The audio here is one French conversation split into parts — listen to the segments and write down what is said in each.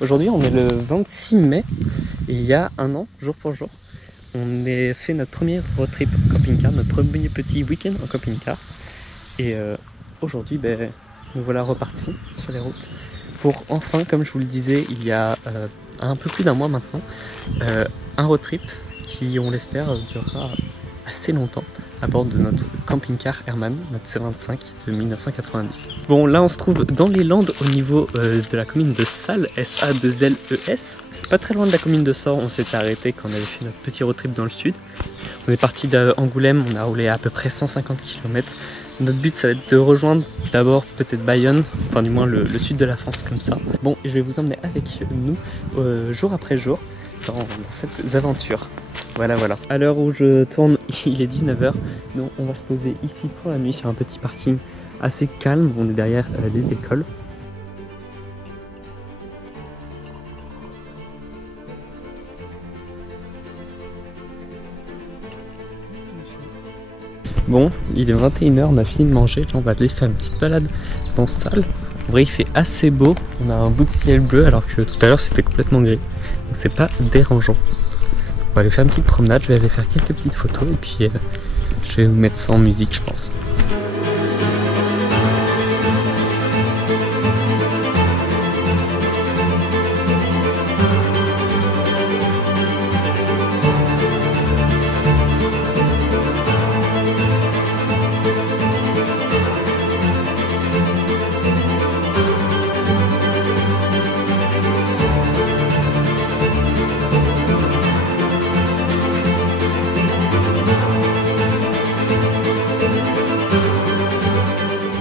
Aujourd'hui on est le 26 mai et il y a un an, jour pour jour, on a fait notre premier road trip camping-car, notre premier petit week-end en camping-car. Et aujourd'hui nous voilà repartis sur les routes pour enfin, comme je vous le disais il y a un peu plus d'un mois maintenant, un road trip qui, on l'espère, durera assez longtemps à bord de notre camping-car Herman, notre C25 de 1990. Bon, là on se trouve dans les Landes au niveau de la commune de Salles, S-A-2-L-E-S. Pas très loin de la commune de Sort, on s'est arrêté quand on avait fait notre petit road trip dans le sud. On est parti d'Angoulême, on a roulé à peu près 150 km. Notre but ça va être de rejoindre d'abord peut-être Bayonne, enfin du moins le sud de la France comme ça. Bon, et je vais vous emmener avec nous jour après jour dans cette aventure. Voilà. À l'heure où je tourne, il est 19 h. Donc on va se poser ici pour la nuit sur un petit parking assez calme. On est derrière les écoles. Bon, il est 21 h, on a fini de manger. Là, on va aller faire une petite balade dans Salles. En vrai, il fait assez beau. On a un bout de ciel bleu alors que tout à l'heure c'était complètement gris. Donc c'est pas dérangeant. On va aller faire une petite promenade, je vais aller faire quelques petites photos et puis je vais vous mettre ça en musique, je pense.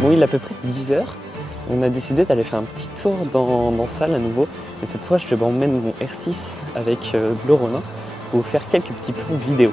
Bon, il est à peu près 10 h. On a décidé d'aller faire un petit tour dans Salles à nouveau. Et cette fois, je vais emmener mon R6 avec le Ronin pour vous faire quelques petits plans vidéo.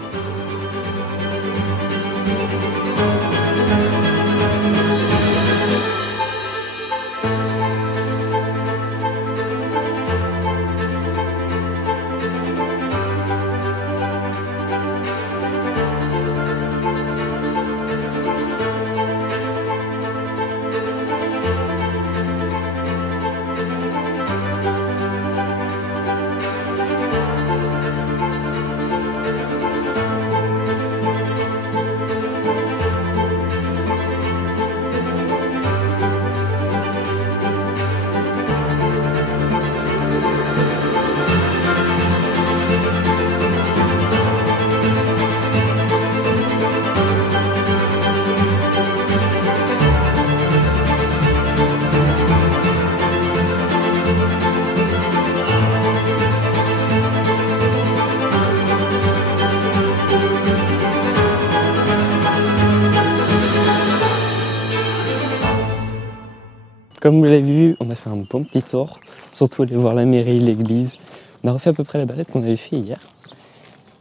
Comme vous l'avez vu, on a fait un bon petit tour, surtout aller voir la mairie, l'église. On a refait à peu près la balade qu'on avait fait hier.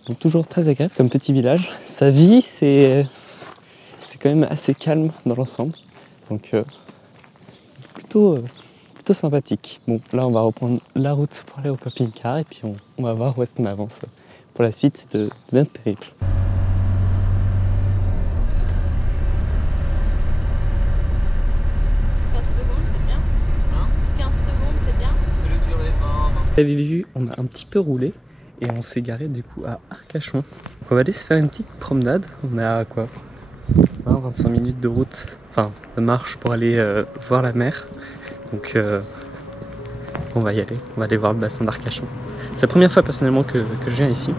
Donc toujours très agréable comme petit village. Sa vie, c'est quand même assez calme dans l'ensemble. Donc plutôt sympathique. Bon, là on va reprendre la route pour aller au camping-car et puis on va voir où est-ce qu'on avance pour la suite de notre périple. Vous avez vu, on a un petit peu roulé et on s'est garé du coup à Arcachon. On va aller se faire une petite promenade. On a quoi, 20-25 minutes de route, enfin de marche pour aller voir la mer. Donc on va y aller, on va aller voir le bassin d'Arcachon. C'est la première fois personnellement que je viens ici.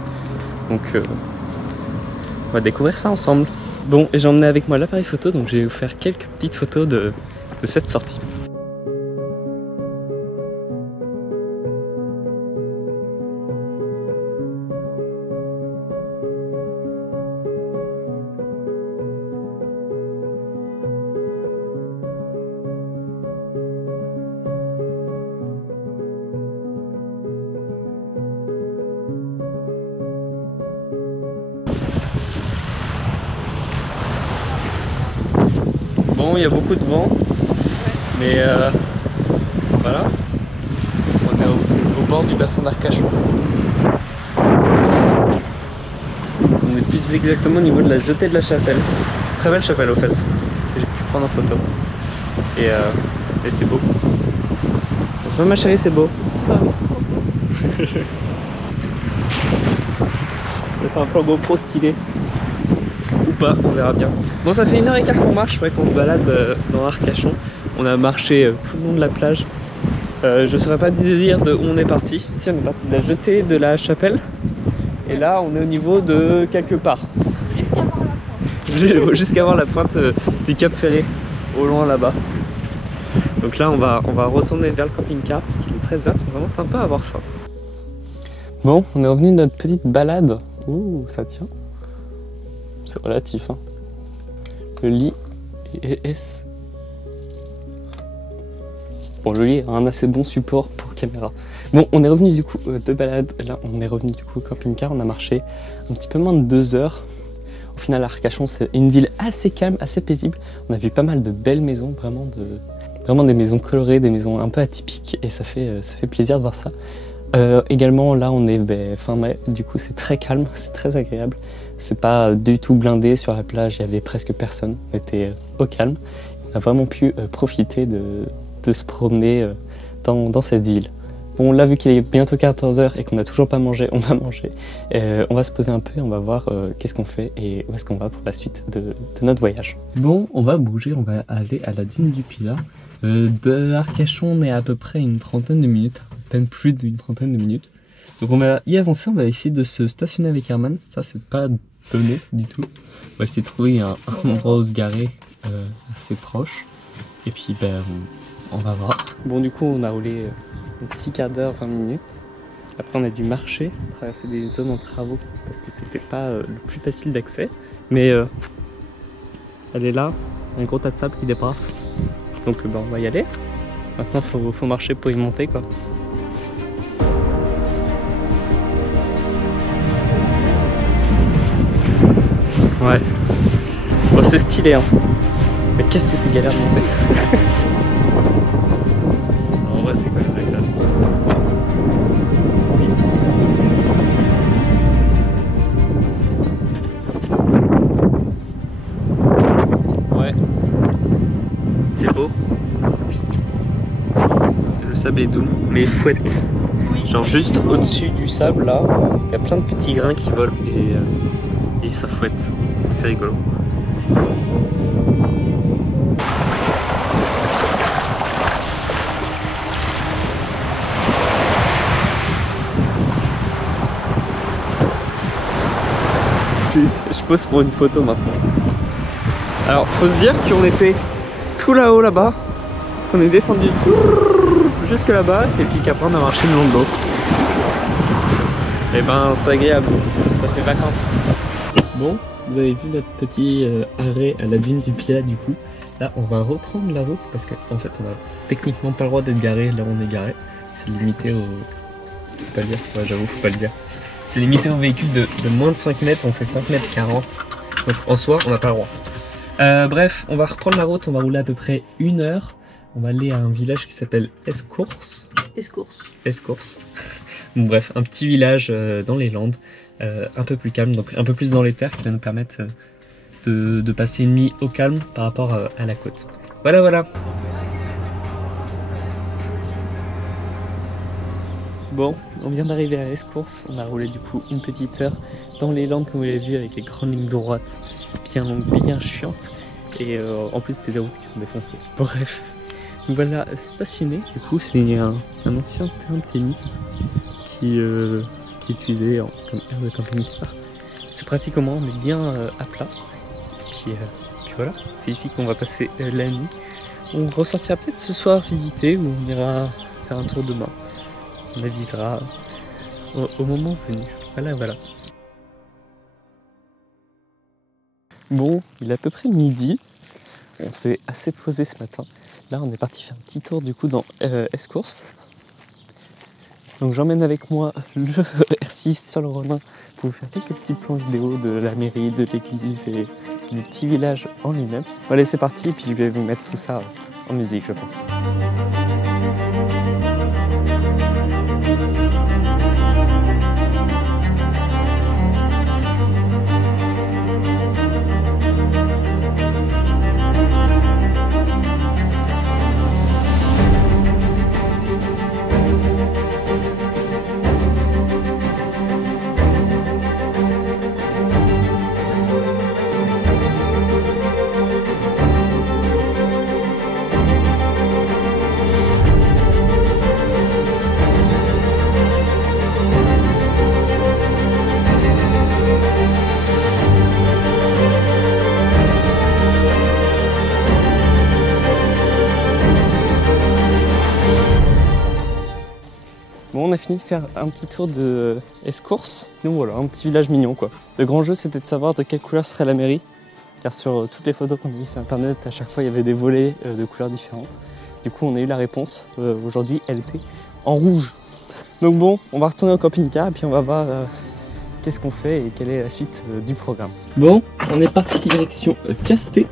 Donc on va découvrir ça ensemble. Bon, et j'ai emmené avec moi l'appareil photo, donc je vais vous faire quelques petites photos de cette sortie. Bon, il y a beaucoup de vent, mais voilà, on est au bord du bassin d'Arcachon. On est plus exactement au niveau de la jetée de la chapelle. Très belle chapelle au fait, que j'ai pu prendre en photo. Et c'est beau. Ma chérie, c'est beau. Bah oui. trop beau. On va faire un plan GoPro stylé. Ou pas, on verra bien. Bon, ça fait 1h15 qu'on marche, ouais, qu'on se balade dans Arcachon. On a marché tout le long de la plage. Je ne saurais pas dire de où on est parti. Si, on est parti de la jetée de la Chapelle. Et là, on est au niveau de quelque part. Jusqu'à voir la pointe. Jusqu'à voir la pointe du Cap Ferré, au loin là-bas. Donc là, on va retourner vers le camping-car parce qu'il est 13h. C'est vraiment sympa à avoir faim. Bon, on est revenu de notre petite balade. Ouh, ça tient. C'est relatif, hein. Le lit est... Bon, le lit a un assez bon support pour caméra. Bon, on est revenu du coup de balade. Là, on est revenu du coup au camping-car. On a marché un petit peu moins de 2 heures. Au final, Arcachon, c'est une ville assez calme, assez paisible. On a vu pas mal de belles maisons, vraiment des maisons colorées, des maisons un peu atypiques. Et ça fait plaisir de voir ça. Également, là, on est fin mai. Du coup, c'est très calme, c'est très agréable. C'est pas du tout blindé sur la plage. Il y avait presque personne. On était au calme. On a vraiment pu profiter de se promener dans cette ville. Bon, là, vu qu'il est bientôt 14h et qu'on n'a toujours pas mangé, on va manger. On va se poser un peu et on va voir qu'est-ce qu'on fait et où est-ce qu'on va pour la suite de notre voyage. Bon, on va bouger, on va aller à la dune du Pilat. De Arcachon, on est à peu près une trentaine de minutes, à peine plus d'une trentaine de minutes. Donc on va y avancer, on va essayer de se stationner avec Herman. Ça, c'est pas donné du tout. On va essayer de trouver un endroit où se garer assez proche. Et puis, on va voir. Bon, du coup, on a roulé un petit quart d'heure, 20 minutes. Après, on a dû marcher, traverser des zones en travaux parce que c'était pas le plus facile d'accès. Mais elle est là, un gros tas de sable qui dépasse. Donc, on va y aller. Maintenant, faut marcher pour y monter, quoi. Ouais. Bon, c'est stylé, hein. Mais qu'est-ce que c'est galère de monter. En vrai, c'est quand même la classe. Ouais. C'est beau. Le sable est doux, mais fouette. Oui. Genre juste au-dessus du sable, là, il y a plein de petits grains qui volent et ça fouette. C'est rigolo. Je pose pour une photo maintenant. Alors, faut se dire qu'on était tout là-haut, là-bas, qu'on est descendu jusque là-bas, et puis qu'après on a marché le long de l'eau. Et ben, c'est agréable, ça fait vacances. Bon, vous avez vu notre petit arrêt à la dune du Pilat du coup. Là, on va reprendre la route parce qu'en fait, on a techniquement pas le droit d'être garé là où on est garé. C'est limité au... Faut pas le dire, ouais, j'avoue, faut pas le dire. C'est limité aux véhicules de moins de 5 mètres, on fait 5 mètres 40. Donc en soi, on n'a pas le droit. Bref, on va reprendre la route, on va rouler à peu près 1 heure. On va aller à un village qui s'appelle Escours. Bon, bref, un petit village dans les Landes, un peu plus calme, donc un peu plus dans les terres, qui va nous permettre de passer une nuit au calme par rapport à la côte. Voilà, voilà. Bon, on vient d'arriver à Escours, on a roulé du coup une petite heure dans les Landes comme vous l'avez vu avec les grandes lignes droites bien chiantes et en plus c'est des routes qui sont défoncées. Bref, donc voilà, stationné, du coup c'est un ancien terrain de tennis qui est utilisé comme aire de camping-car. C'est pratique au moins, on est bien à plat. Puis voilà, c'est ici qu'on va passer la nuit. On ressortira peut-être ce soir visiter ou on ira faire un tour demain. On avisera au moment venu. Voilà, voilà. Bon, il est à peu près midi. On s'est assez posé ce matin. Là, on est parti faire un petit tour du coup dans Escours. Donc j'emmène avec moi le R6 sur le Ronin pour vous faire quelques petits plans vidéo de la mairie, de l'église et du petit village en lui-même. Bon, allez, c'est parti, et puis je vais vous mettre tout ça en musique, je pense. Bon, on a fini de faire un petit tour de Escourse. Donc voilà, un petit village mignon quoi. Le grand jeu c'était de savoir de quelle couleur serait la mairie. Car sur toutes les photos qu'on a vues sur internet, à chaque fois il y avait des volets de couleurs différentes. Du coup on a eu la réponse. Aujourd'hui elle était en rouge. Donc bon, on va retourner au camping-car et puis on va voir qu'est-ce qu'on fait et quelle est la suite du programme. Bon, on est parti direction Casté.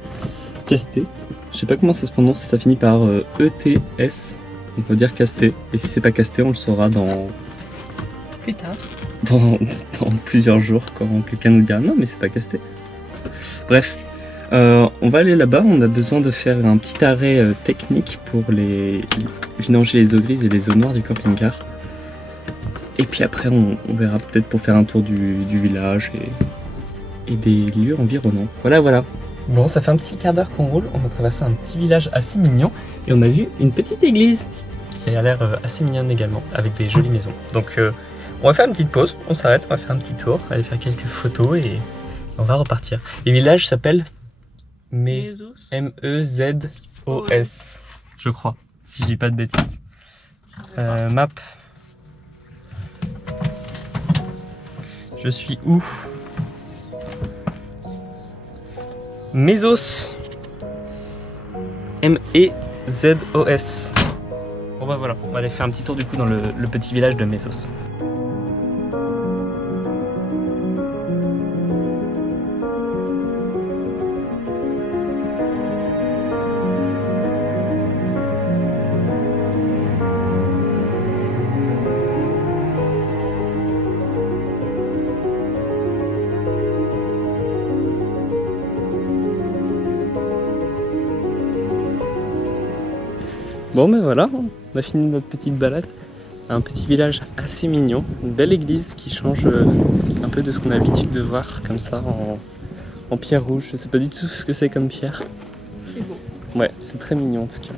Casté. Je sais pas comment ça se prononce, ça finit par ETS. On peut dire Casté. Et si c'est pas Casté, on le saura dans... Plus tard. Dans plusieurs jours, quand quelqu'un nous dira non mais c'est pas Casté. Bref, on va aller là-bas, on a besoin de faire un petit arrêt technique pour vidanger les eaux grises et les eaux noires du camping-car. Et puis après on verra peut-être pour faire un tour du village et des lieux environnants. Voilà. Bon, ça fait un petit quart d'heure qu'on roule, on a traversé un petit village assez mignon et on a vu une petite église qui a l'air assez mignonne également, avec des jolies maisons. Donc on va faire une petite pause, on s'arrête, on va faire un petit tour, aller faire quelques photos et on va repartir. Le village s'appelle Mezos. M-E-Z-O-S, je crois, si je dis pas de bêtises. Map. Je suis où? Mezos. M-E-Z-O-S. Bon bah voilà, on va aller faire un petit tour du coup dans le petit village de Mezos. Bon ben voilà, on a fini notre petite balade. Un petit village assez mignon, une belle église qui change un peu de ce qu'on a l'habitude de voir comme ça en pierre rouge. Je sais pas du tout ce que c'est comme pierre. C'est beau. Ouais, c'est très mignon en tout cas.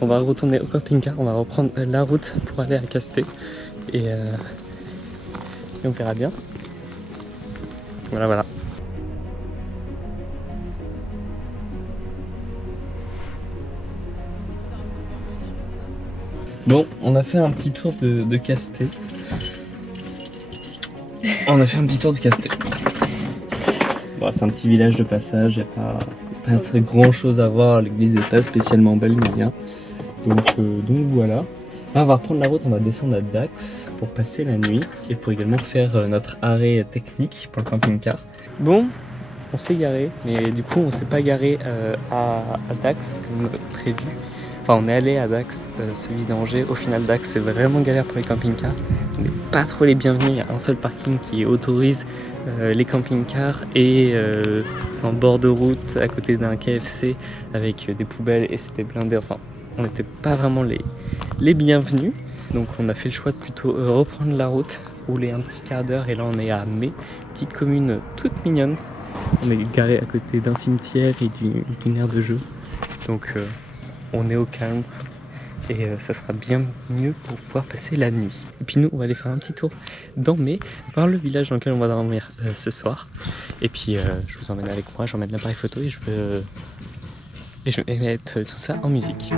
On va retourner au camping-car, on va reprendre la route pour aller à Casté et on verra bien. Voilà. Bon, on a fait un petit tour de Casté. On a fait un petit tour de Casté. Bon, c'est un petit village de passage, il n'y a pas très grand chose à voir, l'église n'est pas spécialement belle ni rien. Donc voilà. Là on va reprendre la route, on va descendre à Dax pour passer la nuit et pour également faire notre arrêt technique pour le camping-car. Bon, on s'est garé, mais du coup on s'est pas garé à Dax comme prévu. Enfin on est allé à Dax se vidanger. Au final Dax c'est vraiment galère pour les camping-cars. On n'est pas trop les bienvenus, il y a un seul parking qui autorise les camping-cars et c'est en bord de route à côté d'un KFC avec des poubelles et c'était blindé. Enfin on n'était pas vraiment les bienvenus. Donc on a fait le choix de plutôt reprendre la route, rouler un petit quart d'heure et là on est à Mai, petite commune toute mignonne. On est garé à côté d'un cimetière et d'une aire de jeu. Donc on est au calme et ça sera bien mieux pour pouvoir passer la nuit. Et puis nous on va aller faire un petit tour dans Mai, voir le village dans lequel on va dormir ce soir. Et puis je vous emmène avec moi, j'emmène l'appareil photo et je vais mettre tout ça en musique.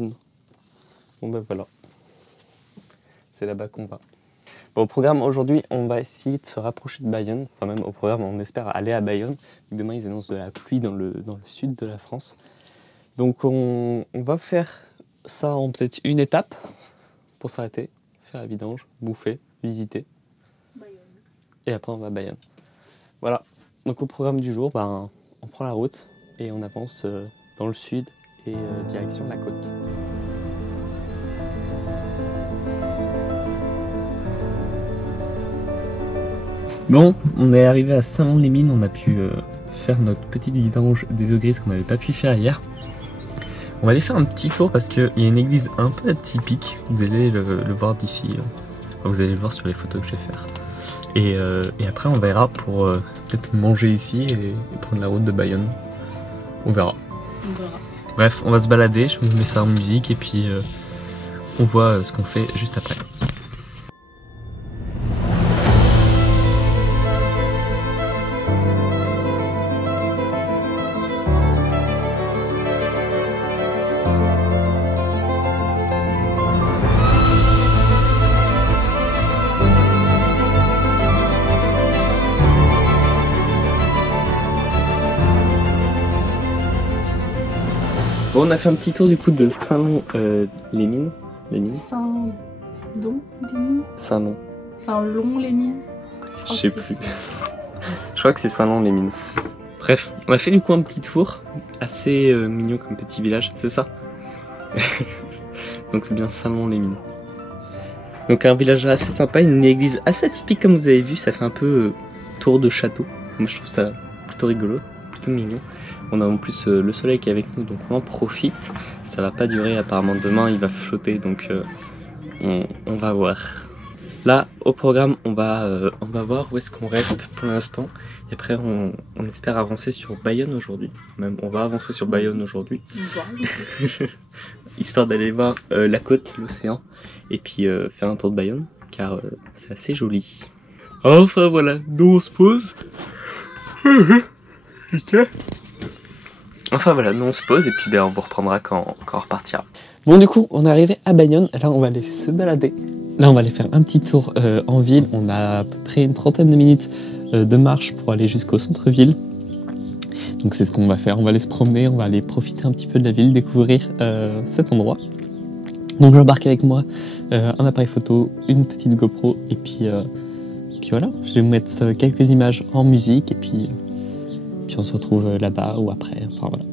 mines. Bon ben voilà. C'est là-bas qu'on va. Bon, au programme aujourd'hui, on va essayer de se rapprocher de Bayonne. Enfin même au programme, on espère aller à Bayonne. Demain, ils annoncent de la pluie dans le sud de la France. Donc on va faire ça en peut-être une étape pour s'arrêter, faire la vidange, bouffer, visiter. Bayonne. Et après on va à Bayonne. Voilà. Donc au programme du jour, ben, on prend la route et on avance dans le sud et direction la côte. Bon, on est arrivé à Saint-Lon-les-Mines, on a pu faire notre petite vidange des eaux grises qu'on n'avait pas pu faire hier. On va aller faire un petit tour parce qu'il y a une église un peu atypique, vous allez le voir d'ici, vous allez le voir sur les photos que je vais faire. Et après on verra pour peut-être manger ici et prendre la route de Bayonne. On verra. Bref, on va se balader, je vous mets ça en musique et puis on voit ce qu'on fait juste après. Bon, on a fait un petit tour du coup de Saint-Lon-les-Mines. Saint-Lon-les-Mines. Saint-Lon. Saint-Lon-les-Mines. Je sais plus. Je crois que c'est Saint-Lon-les-Mines. Bref, on a fait du coup un petit tour assez mignon comme petit village, c'est ça? Donc c'est bien Saint-Lon-les-Mines. Donc un village assez sympa, une église assez atypique comme vous avez vu, ça fait un peu tour de château. Moi je trouve ça plutôt rigolo, plutôt mignon. On a en plus le soleil qui est avec nous, donc on en profite. Ça va pas durer, apparemment demain il va flotter, donc on va voir. Là, au programme, on va voir où est-ce qu'on reste pour l'instant. Et après, on espère avancer sur Bayonne aujourd'hui. Même, on va avancer sur Bayonne aujourd'hui. Histoire d'aller voir la côte, l'océan. Et puis faire un tour de Bayonne, car c'est assez joli. Enfin voilà, nous on se pose. Enfin voilà, nous on se pose et puis ben, on vous reprendra quand on repartira. Bon du coup, on est arrivé à Bayonne. Là, on va aller se balader. Là, on va aller faire un petit tour en ville. On a à peu près une trentaine de minutes de marche pour aller jusqu'au centre-ville. Donc c'est ce qu'on va faire. On va aller se promener, on va aller profiter un petit peu de la ville, découvrir cet endroit. Donc j'embarque avec moi un appareil photo, une petite GoPro et puis voilà. Je vais vous mettre quelques images en musique et puis on se retrouve là-bas ou après. Enfin voilà.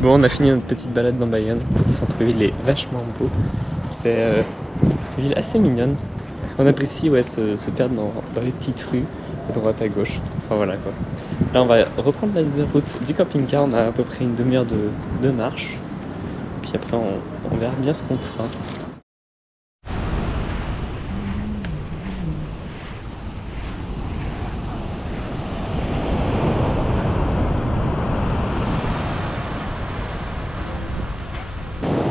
Bon, on a fini notre petite balade dans Bayonne. Le centre-ville est vachement beau. C'est une ville assez mignonne. On apprécie ouais, se perdre dans les petites rues, à droite à gauche. Enfin voilà quoi. Là, on va reprendre la route du camping-car. On a à peu près une demi-heure de marche. Puis après, on verra bien ce qu'on fera.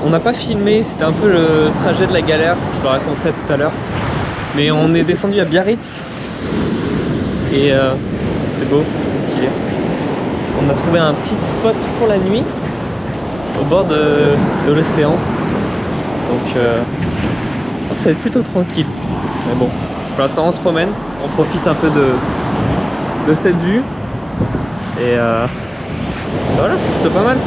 On n'a pas filmé, c'était un peu le trajet de la galère, je le raconterai tout à l'heure. Mais on est descendu à Biarritz et c'est beau, c'est stylé. On a trouvé un petit spot pour la nuit au bord de l'océan. Donc ça va être plutôt tranquille. Mais bon, pour l'instant on se promène, on profite un peu de cette vue. Et voilà, c'est plutôt pas mal.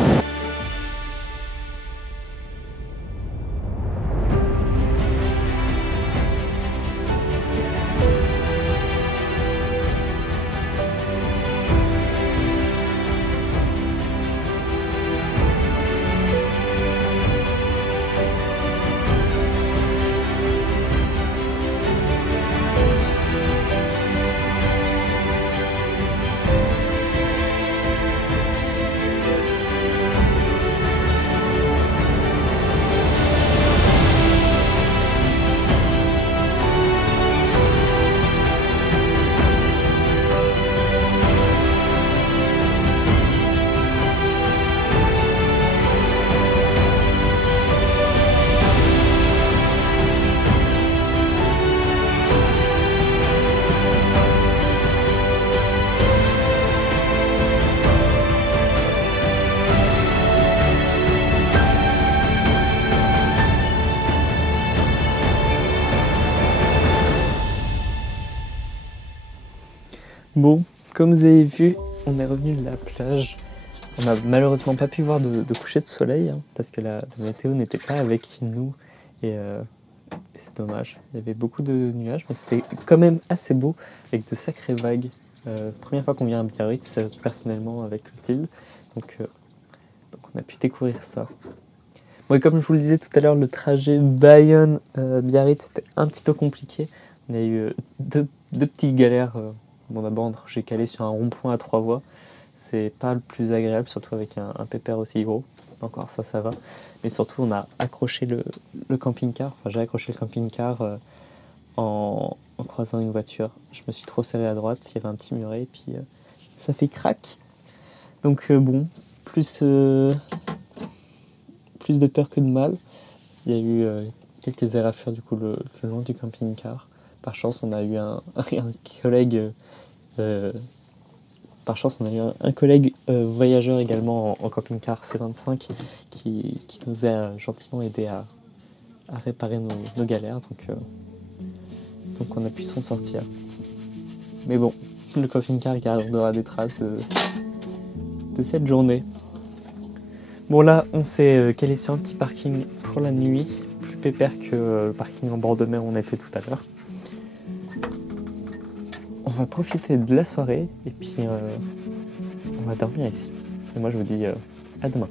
Bon, comme vous avez vu, on est revenu de la plage. On n'a malheureusement pas pu voir de coucher de soleil hein, parce que la météo n'était pas avec nous et c'est dommage. Il y avait beaucoup de nuages, mais c'était quand même assez beau avec de sacrées vagues. Première fois qu'on vient à Biarritz, personnellement avec Clotilde, donc on a pu découvrir ça. Bon, et comme je vous le disais tout à l'heure, le trajet Bayonne-Biarritz c'était un petit peu compliqué. On a eu deux petites galères. Bon, d'abord, j'ai calé sur un rond-point à 3 voies. C'est pas le plus agréable, surtout avec un pépère aussi gros. Encore ça va. Mais surtout, on a accroché le camping-car. Enfin, j'ai accroché le camping-car en croisant une voiture. Je me suis trop serré à droite, il y avait un petit muret, et puis ça fait crack. Donc bon, plus de peur que de mal. Il y a eu quelques éraflures du coup le long du camping-car. Par chance, on a eu un collègue... Par chance, on a eu un collègue voyageur également en camping-car C25 qui nous a gentiment aidé à réparer nos galères. Donc on a pu s'en sortir. Mais bon, le camping-car gardera des traces de cette journée. Bon là, on s'est calé sur un petit parking pour la nuit, plus pépère que le parking en bord de mer où on a fait tout à l'heure. On va profiter de la soirée et puis on va dormir ici. Et moi je vous dis à demain.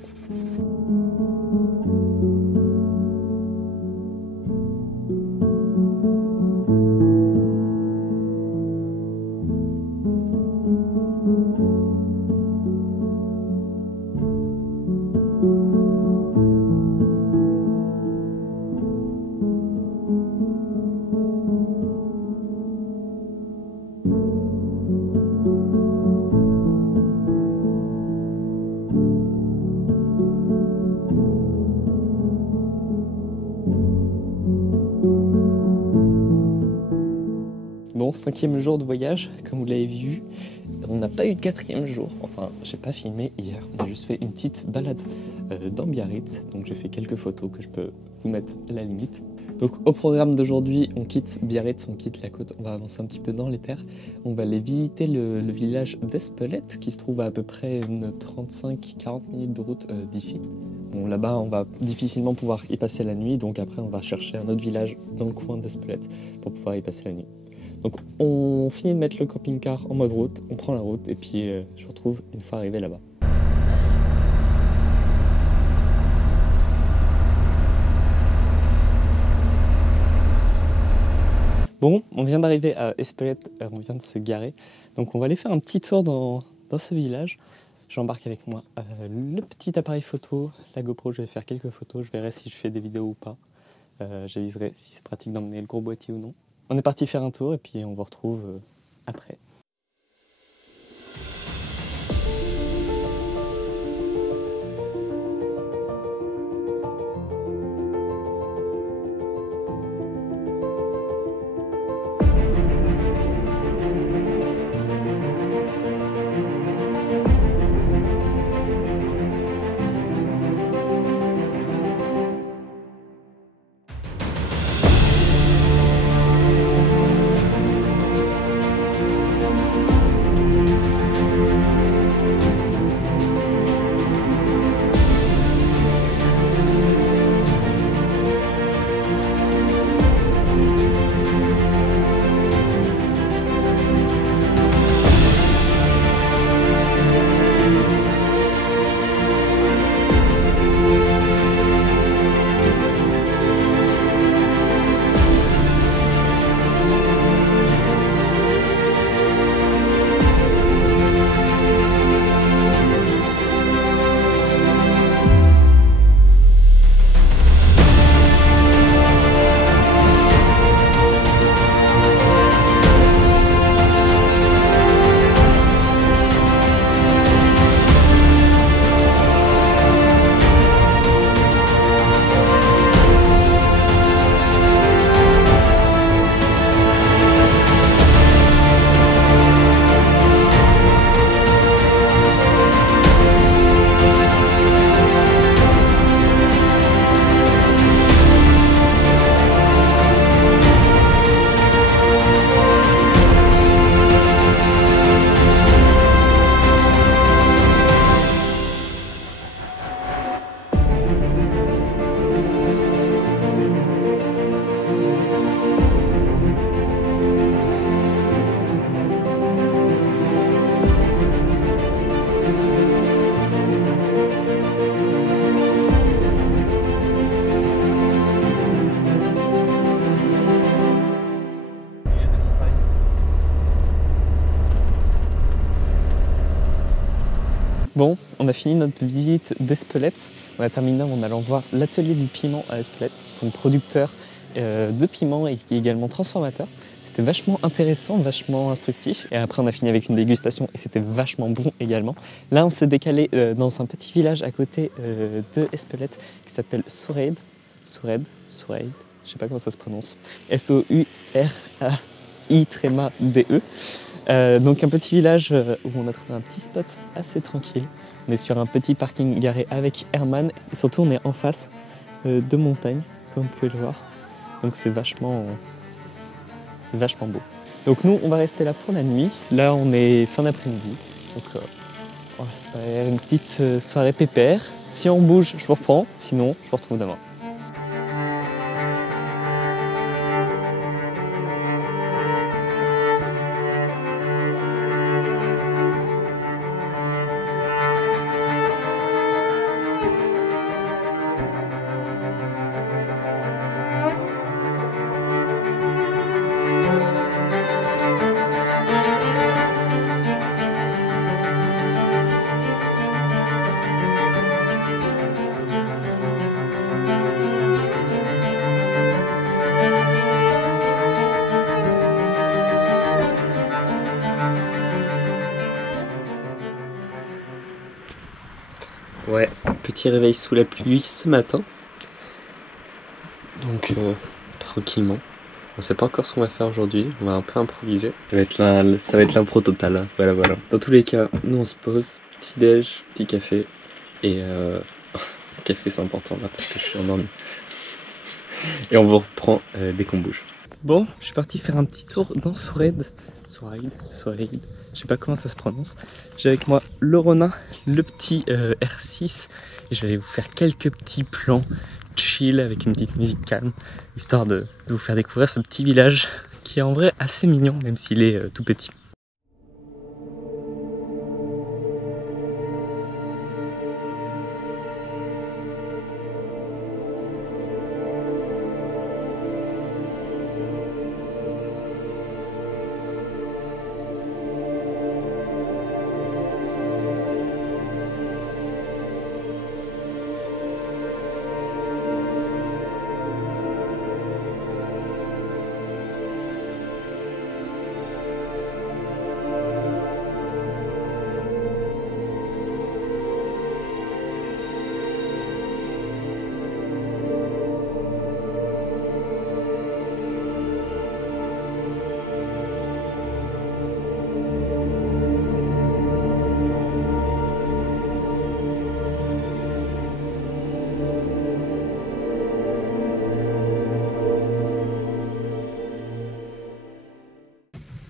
Bon, 5e jour de voyage, comme vous l'avez vu, on n'a pas eu de 4e jour, enfin j'ai pas filmé hier, on a juste fait une petite balade dans Biarritz, donc j'ai fait quelques photos que je peux vous mettre à la limite. Donc au programme d'aujourd'hui, on quitte Biarritz, on quitte la côte, on va avancer un petit peu dans les terres, on va aller visiter le village d'Espelette qui se trouve à peu près une 35-40 minutes de route d'ici. Bon, là-bas on va difficilement pouvoir y passer la nuit, donc après on va chercher un autre village dans le coin d'Espelette pour pouvoir y passer la nuit. Donc on finit de mettre le camping-car en mode route, on prend la route et puis je vous retrouve une fois arrivé là-bas. Bon, on vient d'arriver à Espelette, on vient de se garer. Donc on va aller faire un petit tour dans ce village. J'embarque avec moi le petit appareil photo, la GoPro, je vais faire quelques photos, je verrai si je fais des vidéos ou pas. J'aviserai si c'est pratique d'emmener le gros boîtier ou non. On est parti faire un tour et puis on vous retrouve après. Bon, on a fini notre visite d'Espelette. On a terminé en allant voir l'atelier du piment à Espelette, qui sont producteurs de piment et qui est également transformateurs. C'était vachement intéressant, vachement instructif. Et après, on a fini avec une dégustation et c'était vachement bon également. Là, on s'est décalé dans un petit village à côté de Espelette qui s'appelle Soureide. Soureide, je sais pas comment ça se prononce. S-O-U-R-A-I-D-E. Donc un petit village où on a trouvé un petit spot assez tranquille. On est sur un petit parking garé avec Herman et surtout on est en face de montagne, comme vous pouvez le voir. Donc c'est vachement beau. Donc nous on va rester là pour la nuit. Là on est fin d'après-midi. Donc on va se faire une petite soirée pépère. Si on bouge, je vous reprends. Sinon, je vous retrouve demain. Ouais, petit réveil sous la pluie ce matin. Donc tranquillement. On sait pas encore ce qu'on va faire aujourd'hui, on va un peu improviser. Ça va être l'impro total, hein. Voilà. Dans tous les cas, nous on se pose, petit déj, petit café. Et café c'est important là parce que je suis endormi. Et on vous reprend dès qu'on bouge. Bon, je suis parti faire un petit tour dans Soureide. Je sais pas comment ça se prononce. J'ai avec moi le Ronin, le petit R6 et je vais aller vous faire quelques petits plans chill avec une petite musique calme, histoire de vous faire découvrir ce petit village qui est en vrai assez mignon même s'il est tout petit.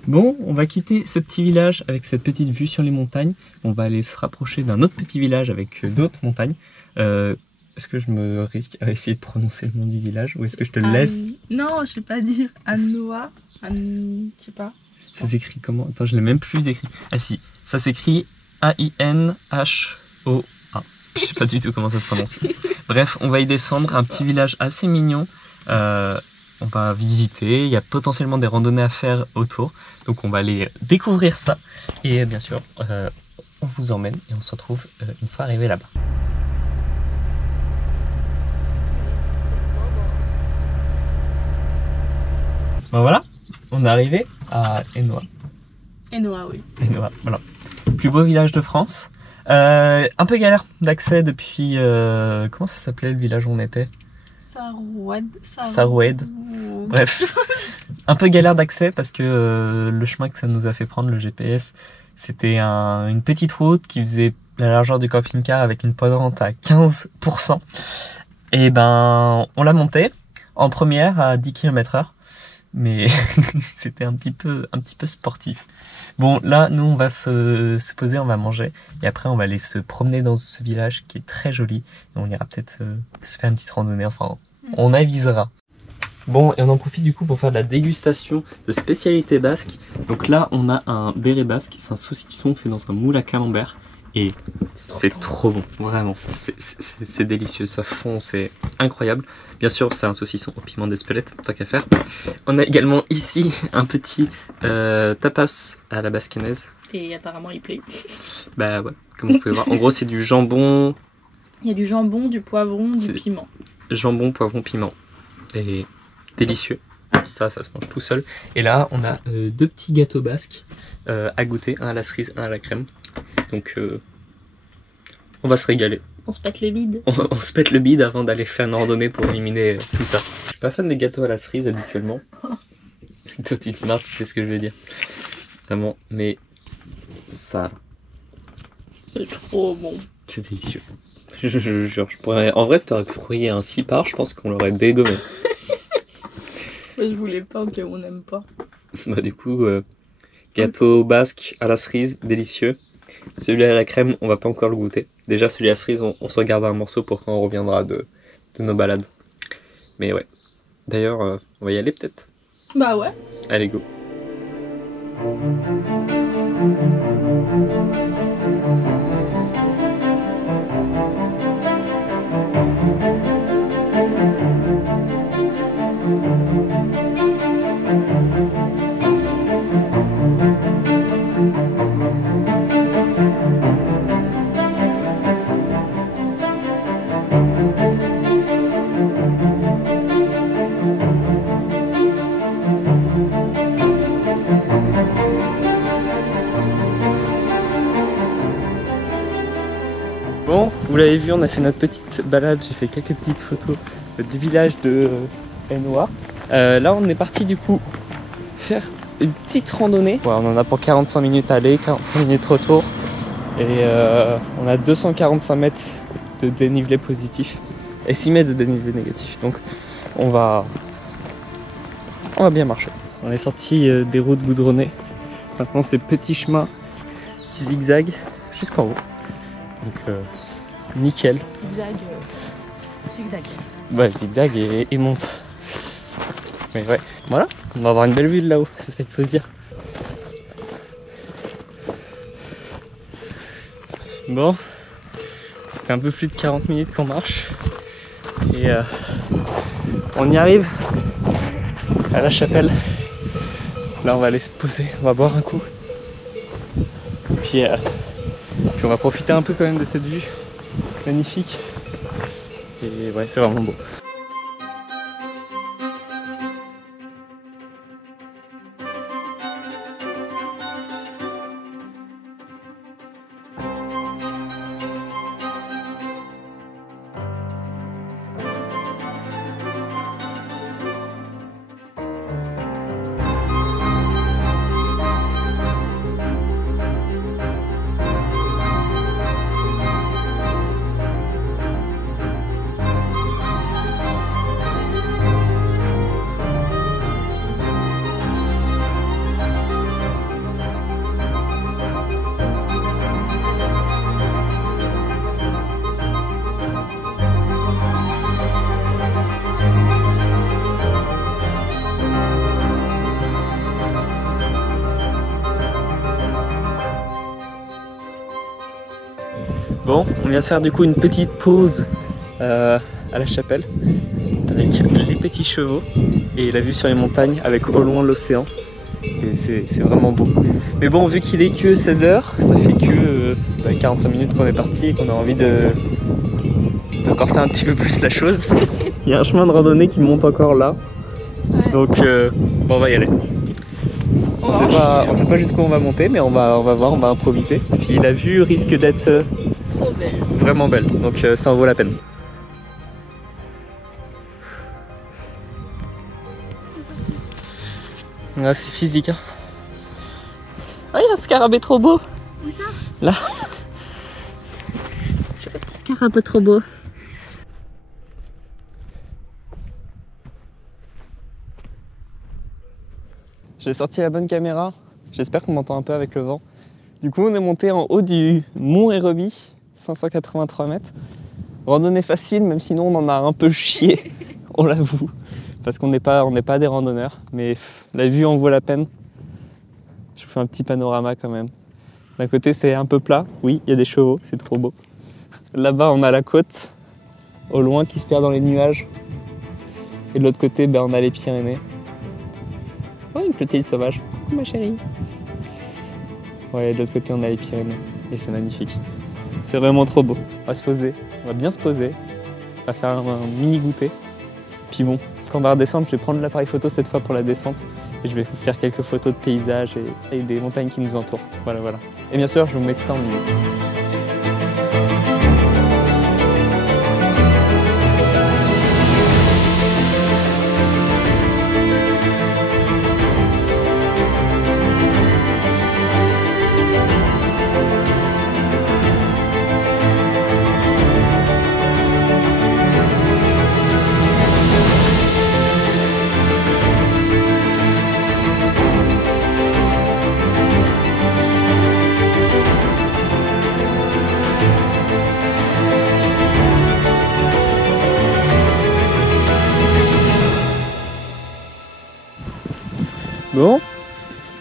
Bon, on va quitter ce petit village avec cette petite vue sur les montagnes. On va aller se rapprocher d'un autre petit village avec d'autres montagnes. Est-ce que je me risque à essayer de prononcer le nom du village ou est-ce que je te le laisse? Non, je sais pas dire. Anoa, je sais pas. Ça s'écrit comment? Attends, je l'ai même plus décrit. Ah si, ça s'écrit A-I-N-H-O-A. Je sais pas du tout comment ça se prononce. Bref, on va y descendre, un petit village assez mignon. On va visiter, il y a potentiellement des randonnées à faire autour. Donc on va aller découvrir ça. Et bien sûr, on vous emmène et on se retrouve une fois arrivé là-bas. Bon voilà, on est arrivé à Enoa. Enoa, oui. Enoa, voilà. Plus beau village de France. Un peu galère d'accès depuis... comment ça s'appelait le village où on était? Saroued. Bref, un peu galère d'accès parce que le chemin que ça nous a fait prendre, le GPS, c'était une petite route qui faisait la largeur du camping-car avec une pointe à 15%. Et ben, on l'a montée en première à 10 km/h, mais c'était un petit peu sportif. Bon, là, nous, on va se poser, on va manger, et après, on va aller se promener dans ce village qui est très joli. Et on ira peut-être se faire une petite randonnée, enfin, on avisera. Bon, et on en profite du coup pour faire de la dégustation de spécialités basques. Donc là, on a un béret basque, c'est un saucisson fait dans un moule à camembert. Et c'est trop bon, vraiment. C'est délicieux, ça fond, c'est incroyable. Bien sûr, c'est un saucisson au piment d'Espelette, tant qu'à faire. On a également ici un petit tapas à la basquanaise. Et apparemment, il plaît. Bah ouais, comme vous pouvez voir. En gros, c'est du jambon. Il y a du jambon, du poivron, du piment. Jambon, poivron, piment. Et délicieux. Ça se mange tout seul. Et là, on a deux petits gâteaux basques à goûter. Un à la cerise, un à la crème. Donc, on va se régaler. On se pète le bide. On se pète le bide avant d'aller faire une randonnée pour éliminer tout ça. Je suis pas fan des gâteaux à la cerise habituellement. Toi, tu te marres, tu sais ce que je veux dire. Vraiment, mais ça... C'est trop bon. C'est délicieux. Je jure, je pourrais... En vrai, si t'aurais pu croyer un 6 parts, je pense qu'on l'aurait dégommé. Mais je voulais pas, ok, on n'aime pas. Bah du coup, gâteau basque à la cerise, délicieux. Celui à la crème, on va pas encore le goûter. Déjà, celui à la cerise, on se regarde un morceau pour quand on reviendra de nos balades. Mais ouais. D'ailleurs, on va y aller peut-être. Bah ouais. Allez, go. Bon, vous l'avez vu, on a fait notre petite balade, j'ai fait quelques petites photos du village de Noa. Là, on est parti du coup faire une petite randonnée. Ouais, on en a pour 45 minutes aller, 45 minutes retour. Et on a 245 mètres de dénivelé positif et 6 mètres de dénivelé négatif. Donc on va bien marcher. On est sorti des routes goudronnées. Maintenant, c'est petits chemins qui zigzaguent jusqu'en haut. Donc nickel. Zigzag. Zigzag. Ouais, zigzag et monte. Mais ouais, voilà, on va avoir une belle vue de là-haut, c'est ça qu'il faut se dire. Bon, ça fait un peu plus de 40 minutes qu'on marche. Et on y arrive à la chapelle. Là, on va aller se poser, on va boire un coup. Puis on va profiter un peu quand même de cette vue magnifique. Et ouais, c'est vraiment beau. Bon, on vient de faire du coup une petite pause à la chapelle avec les petits chevaux et la vue sur les montagnes avec au loin l'océan. C'est vraiment beau. Mais bon, vu qu'il est que 16 h, ça fait que 45 minutes qu'on est parti et qu'on a envie de corser un petit peu plus la chose. Il y a un chemin de randonnée qui monte encore là. Ouais. Donc bon, on va y aller. On sait pas jusqu'où on va monter, mais on va voir, on va improviser. Puis la vue risque d'être vraiment belle, donc ça en vaut la peine. Ah, c'est physique, hein. Ah, il y a un scarabée trop beau. Où ça? Là. J'ai un petit scarabée trop beau. J'ai sorti la bonne caméra. J'espère qu'on m'entend un peu avec le vent. Du coup, on est monté en haut du Mont Hérebie, 583 mètres. Randonnée facile, même sinon on en a un peu chié, on l'avoue. Parce qu'on n'est pas des randonneurs, mais la vue en vaut la peine. Je vous fais un petit panorama quand même. D'un côté, c'est un peu plat. Oui, il y a des chevaux, c'est trop beau. Là-bas, on a la côte, au loin, qui se perd dans les nuages. Et de l'autre côté, on a les Pyrénées. Oh, une petite île sauvage. Coucou ma chérie. Ouais, de l'autre côté on a les Pyrénées et c'est magnifique. C'est vraiment trop beau. On va se poser, on va bien se poser. On va faire un mini goûter. Puis bon, quand on va redescendre, je vais prendre l'appareil photo cette fois pour la descente. Et je vais vous faire quelques photos de paysages et des montagnes qui nous entourent. Voilà, voilà. Et bien sûr, je vous mets tout ça en milieu. Bon,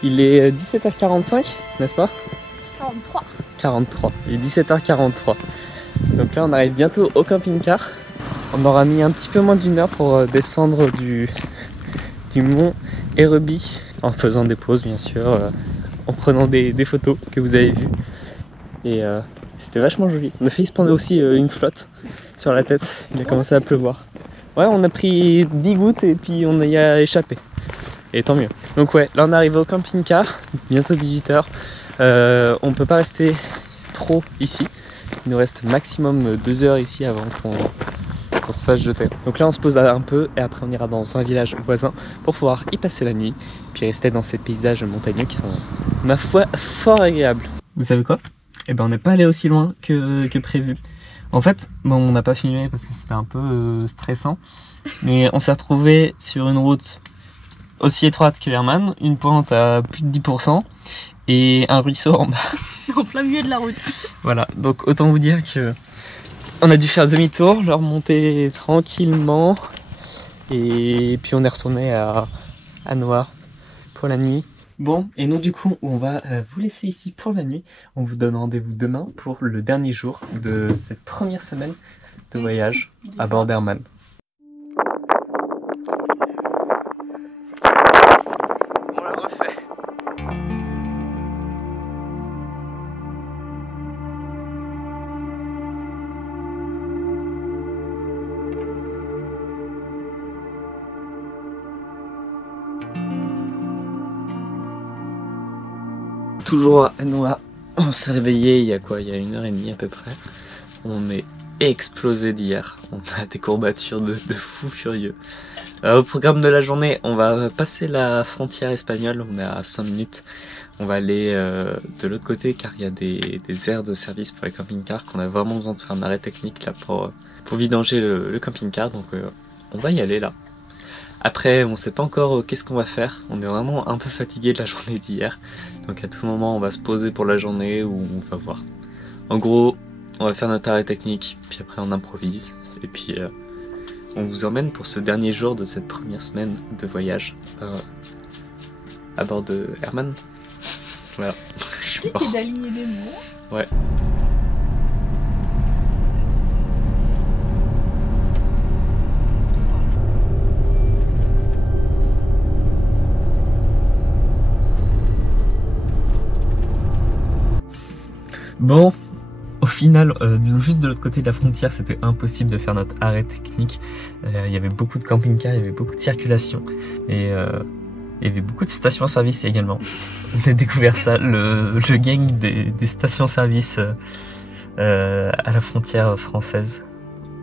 il est 17h45, n'est-ce pas? 43. 43, il est 17h43. Donc là on arrive bientôt au camping-car. On aura mis un petit peu moins d'une heure pour descendre du mont Erebie, en faisant des pauses bien sûr, en prenant des photos que vous avez vues. Et c'était vachement joli. On a failli se prendre aussi une flotte sur la tête, il a commencé à pleuvoir. Ouais, on a pris 10 gouttes et puis on y a échappé. Et tant mieux. Donc ouais, là on est arrivé au camping-car, bientôt 18h. On peut pas rester trop ici. Il nous reste maximum 2 heures ici avant qu'on se fasse jeter. Donc là on se pose un peu et après on ira dans un village voisin pour pouvoir y passer la nuit. Puis rester dans ces paysages montagneux qui sont, ma foi, fort agréables. Vous savez quoi? Eh ben on n'est pas allé aussi loin que prévu. En fait, bon, on n'a pas filmé parce que c'était un peu stressant. Mais on s'est retrouvé sur une route aussi étroite que Herman, une pente à plus de 10% et un ruisseau en bas. En plein milieu de la route. Voilà, donc autant vous dire que on a dû faire demi-tour, le remonter tranquillement et puis on est retourné à Noir pour la nuit. Bon, et nous du coup on va vous laisser ici pour la nuit. On vous donne rendez-vous demain pour le dernier jour de cette première semaine de voyage à bord d'Herman. Toujours à Noa, on s'est réveillé il y a quoi? Il y a 1h30 à peu près. On est explosé d'hier. On a des courbatures de fous furieux. Au programme de la journée, on va passer la frontière espagnole. On est à 5 minutes. On va aller de l'autre côté car il y a des aires de service pour les camping-cars qu'on a vraiment besoin de faire un arrêt technique là pour vidanger le camping-car. Donc on va y aller là. Après, on sait pas encore qu'est-ce qu'on va faire. On est vraiment un peu fatigué de la journée d'hier. Donc à tout moment, on va se poser pour la journée ou on va voir. En gros, on va faire notre arrêt technique, puis après on improvise. Et puis on vous emmène pour ce dernier jour de cette première semaine de voyage à bord de Herman. Voilà. Je suis mort. D'aligner des mots. Ouais. Bon, au final, juste de l'autre côté de la frontière, c'était impossible de faire notre arrêt technique. Il y avait beaucoup de camping-cars, il y avait beaucoup de circulation et il y avait beaucoup de stations-service également. On a découvert ça, le gang des stations-service à la frontière française.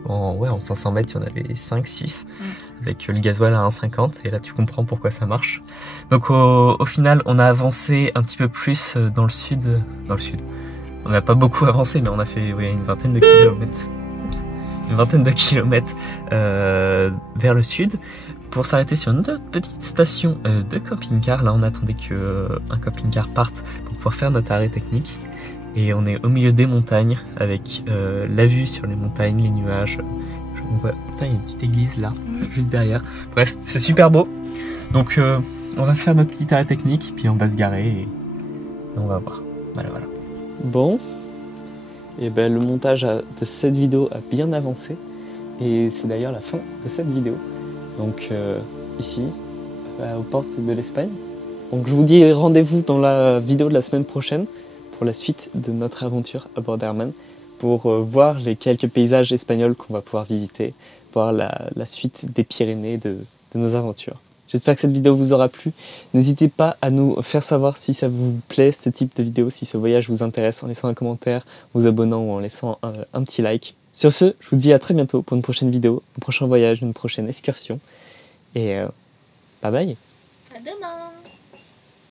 En 500 mètres, il y en avait 5-6 avec le gasoil à 1,50 et là tu comprends pourquoi ça marche. Donc au final, on a avancé un petit peu plus dans le sud. On n'a pas beaucoup avancé, mais on a fait une vingtaine de kilomètres. Une vingtaine de kilomètres vers le sud pour s'arrêter sur une autre petite station de camping-car. Là, on attendait qu'un camping-car parte pour pouvoir faire notre arrêt technique. Et on est au milieu des montagnes avec la vue sur les montagnes, les nuages. Putain, il y a une petite église là, juste derrière. Bref, c'est super beau. Donc, on va faire notre petit arrêt technique, puis on va se garer et on va voir. Voilà. Bon, et ben le montage de cette vidéo a bien avancé et c'est d'ailleurs la fin de cette vidéo. Donc ici, aux portes de l'Espagne, Donc je vous dis rendez-vous dans la vidéo de la semaine prochaine pour la suite de notre aventure à Borderman, pour voir les quelques paysages espagnols qu'on va pouvoir visiter, voir la suite des Pyrénées de nos aventures. J'espère que cette vidéo vous aura plu. N'hésitez pas à nous faire savoir si ça vous plaît, ce type de vidéo, si ce voyage vous intéresse, en laissant un commentaire, en vous abonnant ou en laissant un petit like. Sur ce, je vous dis à très bientôt pour une prochaine vidéo, un prochain voyage, une prochaine excursion. Et bye bye. À demain.